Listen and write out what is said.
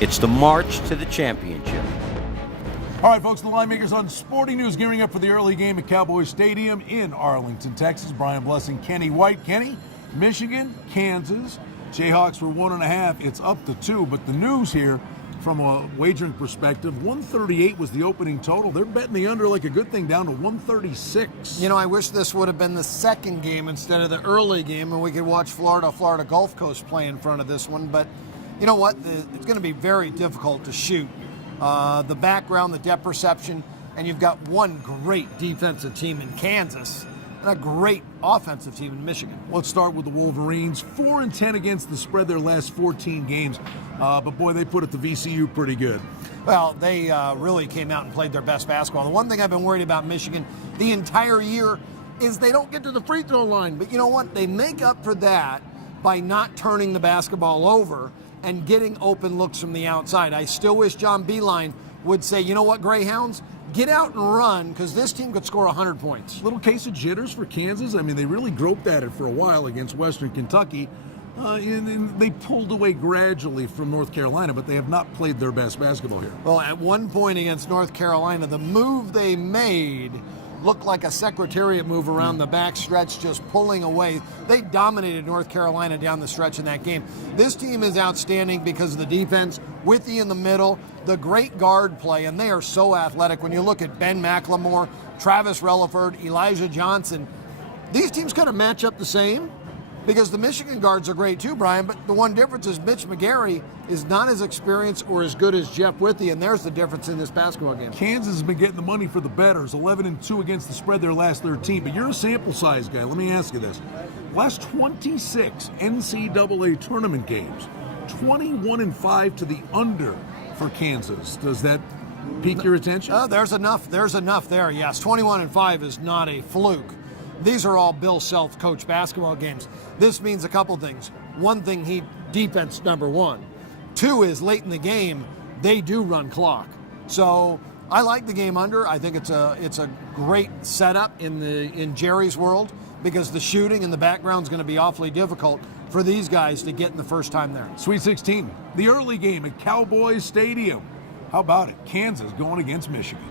It's the march to the championship. All right, folks, the Linemakers on Sporting News gearing up for the early game at Cowboys Stadium in Arlington, Texas. Brian Blessing, Kenny White. Kenny, Michigan, Kansas. Jayhawks were 1.5. It's up to 2. But the news here, from a wagering perspective, 138 was the opening total. They're betting the under like a good thing down to 136. You know, I wish this would have been the second game instead of the early game, and we could watch Florida Gulf Coast play in front of this one. But you know what? It's going to be very difficult to shoot. The background, the depth perception, and you've got one great defensive team in Kansas and a great offensive team in Michigan. Let's start with the Wolverines. 4-10 against the spread their last 14 games. But boy, they put it to VCU pretty good. Well, they really came out and played their best basketball. The one thing I've been worried about Michigan the entire year is they don't get to the free throw line. But you know what? They make up for that by not turning the basketball over and getting open looks from the outside. I still wish John Beilein would say, you know what, Greyhounds, get out and run, because this team could score 100 points. Little case of jitters for Kansas. I mean, they really groped at it for a while against Western Kentucky. And they pulled away gradually from North Carolina, but they have not played their best basketball here. Well, at one point against North Carolina, the move they made looked like a secretariat move around the back stretch, just pulling away. They dominated North Carolina down the stretch in that game. This team is outstanding because of the defense, Withy in the middle, the great guard play, and they are so athletic. When you look at Ben McLemore, Travis Relaford, Elijah Johnson, these teams kind of match up the same because the Michigan guards are great too, Brian, but the one difference is Mitch McGary is not as experienced or as good as Jeff Withy, and there's the difference in this basketball game. Kansas has been getting the money for the bettors, 11-2 against the spread their last 13, but you're a sample size guy. Let me ask you this. Last 26 NCAA tournament games, 21-5 to the under for Kansas. Does that pique your attention? There's enough there, yes. 21-5 is not a fluke. These are all Bill Self coach basketball games. This means a couple things. One thing, defense number one. Two is late in the game, they do run clock. So I like the game under. I think it's a great setup in Jerry's world because the shooting and the background is going to be awfully difficult for these guys to get in the first time there. Sweet 16, the early game at Cowboys Stadium. How about it? Kansas going against Michigan.